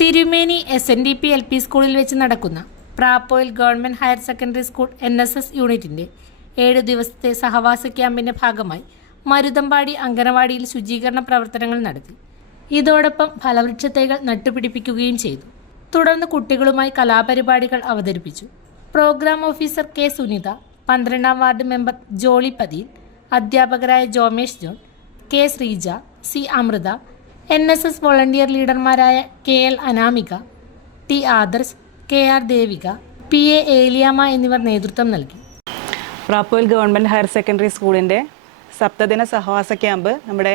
Thirumeni S N D P L P സ്കൂളിൽ വെച്ച് നടക്കുന്ന പ്രാപ്പോയിൽ government higher secondary school N S S യൂണിറ്റിന്റെ ഏഴു ദിവസത്തെ സഹവാസ ക്യാമ്പിന്റെ ഭാഗമായി മരുതമ്പാടി അങ്കനവാടിയിൽ ശുചീകരണ പ്രവർത്തനങ്ങൾ നടത്തി. ഇതോടൊപ്പം ഫലവൃക്ഷത്തൈകൾ നട്ടുപിടിപ്പിക്കുകയും ചെയ്തു. തുടർന്ന് കുട്ടികളുമായി കലാപരിപാടികൾ അവതരിപ്പിച്ചു. പ്രോഗ്രാം ഓഫീസർ കെ സുനിത പന്ത്രണ്ടാം വാർഡ് മെമ്പർ ജോളി പതിയിൽ അധ്യാപകരായ Jomesh John K Sreeja C Amrutha N S S volunteer ലീഡർമാരായ K L Anamika T Adarsh K R Devika P A Eliyamma എന്നിവർ നേതൃത്വം നൽകി. പ്രാപ്പോയിൽ ഗവൺമെന്റ് ഹയർ സെക്കൻഡറി സ്കൂളിന്റെ സപ്തദിന സഹവാസ ക്യാമ്പ് നമ്മുടെ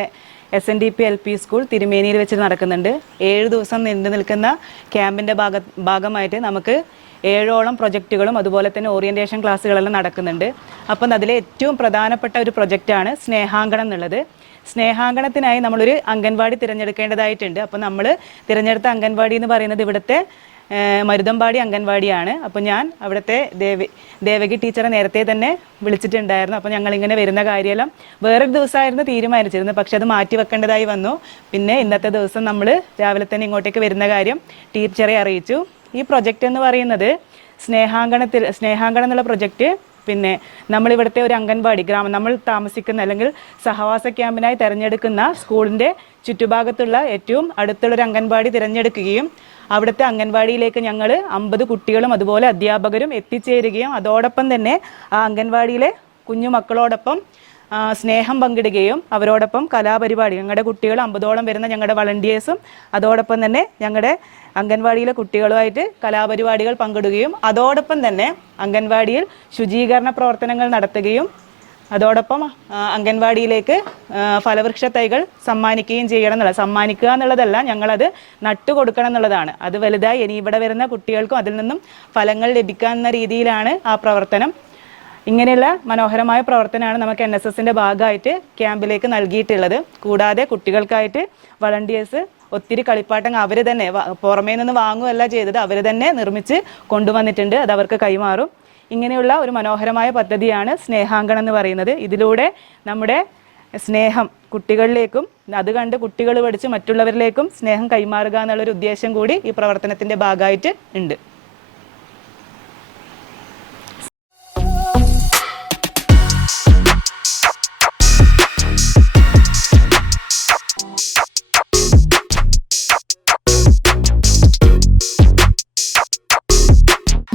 S N D P L P school തിരുമേനിയിൽ വെച്ച് നടക്കുന്നുണ്ട്. ഏഴ് ദിവസം നീണ്ടു നിൽക്കുന്ന ക്യാമ്പിന്റെ ഭാഗ ഭാഗമായിട്ട് നമുക്ക് ഏഴോളം പ്രൊജക്റ്റുകളും അതുപോലെ തന്നെ ഓറിയന്റേഷൻ ക്ലാസ്സുകളെല്ലാം നടക്കുന്നുണ്ട്. അപ്പം അതിലെ ഏറ്റവും പ്രധാനപ്പെട്ട ഒരു പ്രൊജക്റ്റാണ് സ്നേഹാങ്കണം എന്നുള്ളത്. സ്നേഹാങ്കണത്തിനായി നമ്മളൊരു അംഗൻവാടി തിരഞ്ഞെടുക്കേണ്ടതായിട്ടുണ്ട്. അപ്പം നമ്മൾ തിരഞ്ഞെടുത്ത അംഗൻവാടി എന്ന് പറയുന്നത് ഇവിടുത്തെ മരുതമ്പാടി അംഗൻവാടിയാണ്. അപ്പോൾ ഞാൻ അവിടുത്തെ ദേവി ദേവകി ടീച്ചറെ നേരത്തെ തന്നെ വിളിച്ചിട്ടുണ്ടായിരുന്നു. അപ്പോൾ ഞങ്ങളിങ്ങനെ വരുന്ന കാര്യമെല്ലാം വേറൊരു ദിവസമായിരുന്നു തീരുമാനിച്ചിരുന്നത്. പക്ഷെ അത് മാറ്റി വെക്കേണ്ടതായി വന്നു. പിന്നെ ഇന്നത്തെ ദിവസം നമ്മൾ രാവിലെ തന്നെ ഇങ്ങോട്ടേക്ക് വരുന്ന കാര്യം ടീച്ചറെ അറിയിച്ചു. ഈ പ്രൊജക്റ്റ് എന്ന് പറയുന്നത് സ്നേഹാങ്കണത്തിൽ സ്നേഹാങ്കണം എന്നുള്ള പ്രൊജക്റ്റ് പിന്നെ നമ്മളിവിടുത്തെ ഒരു അംഗൻവാടി ഗ്രാമം നമ്മൾ താമസിക്കുന്ന അല്ലെങ്കിൽ സഹവാസ ക്യാമ്പിനായി തിരഞ്ഞെടുക്കുന്ന സ്കൂളിന്റെ ചുറ്റുഭാഗത്തുള്ള ഏറ്റവും അടുത്തുള്ള ഒരു അംഗൻവാടി തിരഞ്ഞെടുക്കുകയും അവിടുത്തെ അംഗൻവാടിയിലേക്ക് ഞങ്ങൾ അമ്പത് കുട്ടികളും അതുപോലെ അധ്യാപകരും എത്തിച്ചേരുകയും അതോടൊപ്പം തന്നെ ആ അംഗൻവാടിയിലെ കുഞ്ഞു മക്കളോടൊപ്പം ആ, സ്നേഹം പങ്കിടുകയും അവരോടൊപ്പം കലാപരിപാടി ഞങ്ങളുടെ കുട്ടികൾ അമ്പതോളം വരുന്ന ഞങ്ങളുടെ വളണ്ടിയേഴ്സും അതോടൊപ്പം തന്നെ ഞങ്ങളുടെ അംഗൻവാടിയിലെ കുട്ടികളുമായിട്ട് കലാപരിപാടികൾ പങ്കിടുകയും അതോടൊപ്പം തന്നെ അംഗൻവാടിയിൽ ശുചീകരണ പ്രവർത്തനങ്ങൾ നടത്തുകയും അതോടൊപ്പം അംഗൻവാടിയിലേക്ക് ഫലവൃക്ഷ തൈകൾ സമ്മാനിക്കുകയും ചെയ്യണം എന്നുള്ളത് സമ്മാനിക്കുക എന്നുള്ളതല്ല ഞങ്ങളത് നട്ടുകൊടുക്കണം എന്നുള്ളതാണ്. അത് വലുതായി ഇനി ഇവിടെ വരുന്ന കുട്ടികൾക്കും അതിൽ നിന്നും ഫലങ്ങൾ ലഭിക്കാവുന്ന രീതിയിലാണ് ആ പ്രവർത്തനം. ഇങ്ങനെയുള്ള മനോഹരമായ പ്രവർത്തനമാണ് നമുക്ക് എൻ എസ് എസിന്റെ ഭാഗമായിട്ട് ക്യാമ്പിലേക്ക് നൽകിയിട്ടുള്ളത്. കൂടാതെ കുട്ടികൾക്കായിട്ട് വളണ്ടിയേഴ്സ് ഒത്തിരി കളിപ്പാട്ടങ്ങൾ അവർ തന്നെ പുറമേ നിന്ന് വാങ്ങുകയല്ല ചെയ്തത് അവർ തന്നെ നിർമ്മിച്ച് കൊണ്ടുവന്നിട്ടുണ്ട്. അത് അവർക്ക് കൈമാറും. ഇങ്ങനെയുള്ള ഒരു മനോഹരമായ പദ്ധതിയാണ് സ്നേഹാങ്കണം എന്ന് പറയുന്നത്. ഇതിലൂടെ നമ്മുടെ സ്നേഹം കുട്ടികളിലേക്കും അത് കണ്ട് കുട്ടികൾ പഠിച്ച് മറ്റുള്ളവരിലേക്കും സ്നേഹം കൈമാറുക എന്നുള്ളൊരു ഉദ്ദേശം കൂടി ഈ പ്രവർത്തനത്തിന്റെ ഭാഗമായിട്ട് ഉണ്ട്.